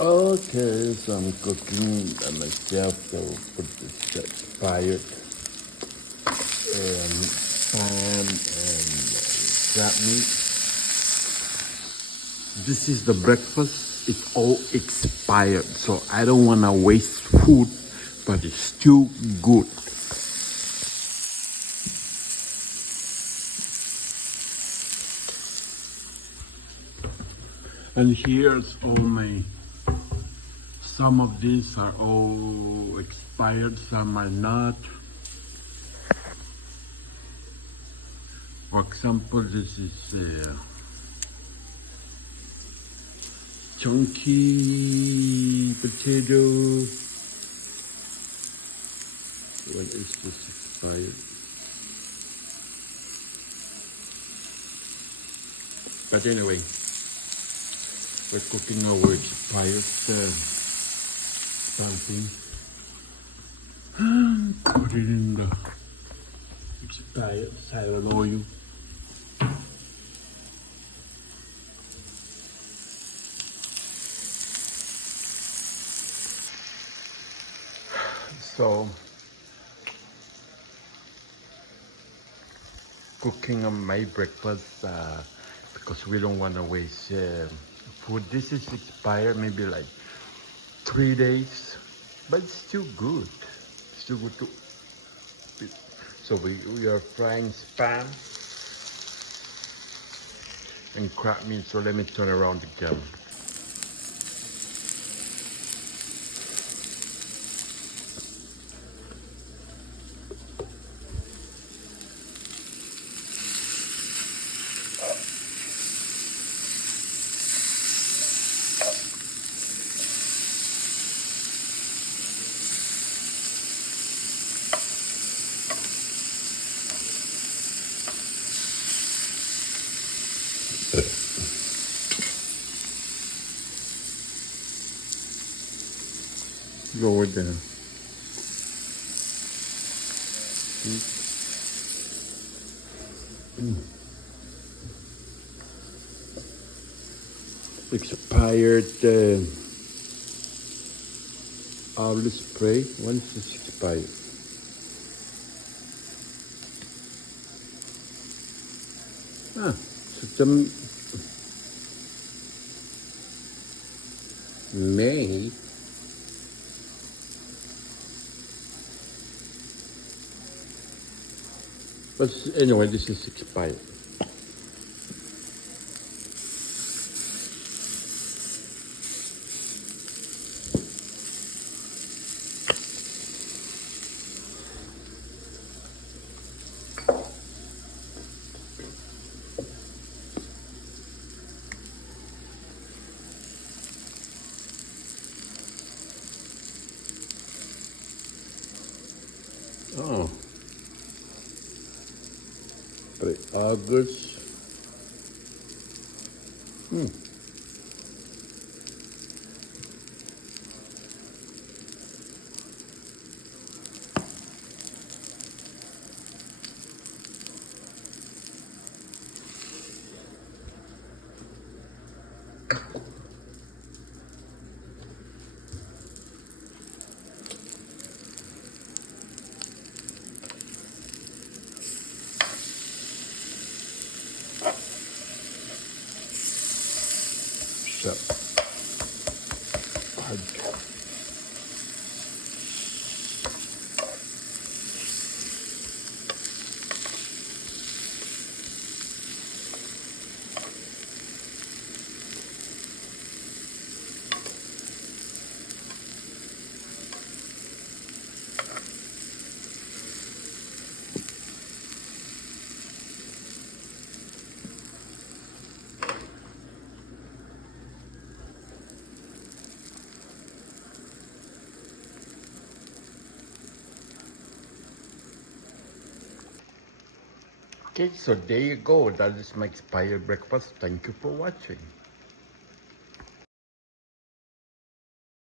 Okay, so I'm cooking by myself, so put this expired pan and crab meat. This is the breakfast. It's all expired, so I don't want to waste food, but it's still good. And here's all my, some of these are all expired, some are not. For example, this is chunky potato. When is this expired? But anyway, we're cooking our expired something. Put it in the expired salad oil. So, cooking on my breakfast because we don't want to waste food. This is expired maybe like 3 days, but it's still good. Still good to eat. So we are frying spam and crab meat. So let me turn around again. Lower down. Expired olive spray. When is this expired? So some May. But anyway, this is expired. Oh. 3 August. So, okay, so there you go. That is my expired breakfast. Thank you for watching.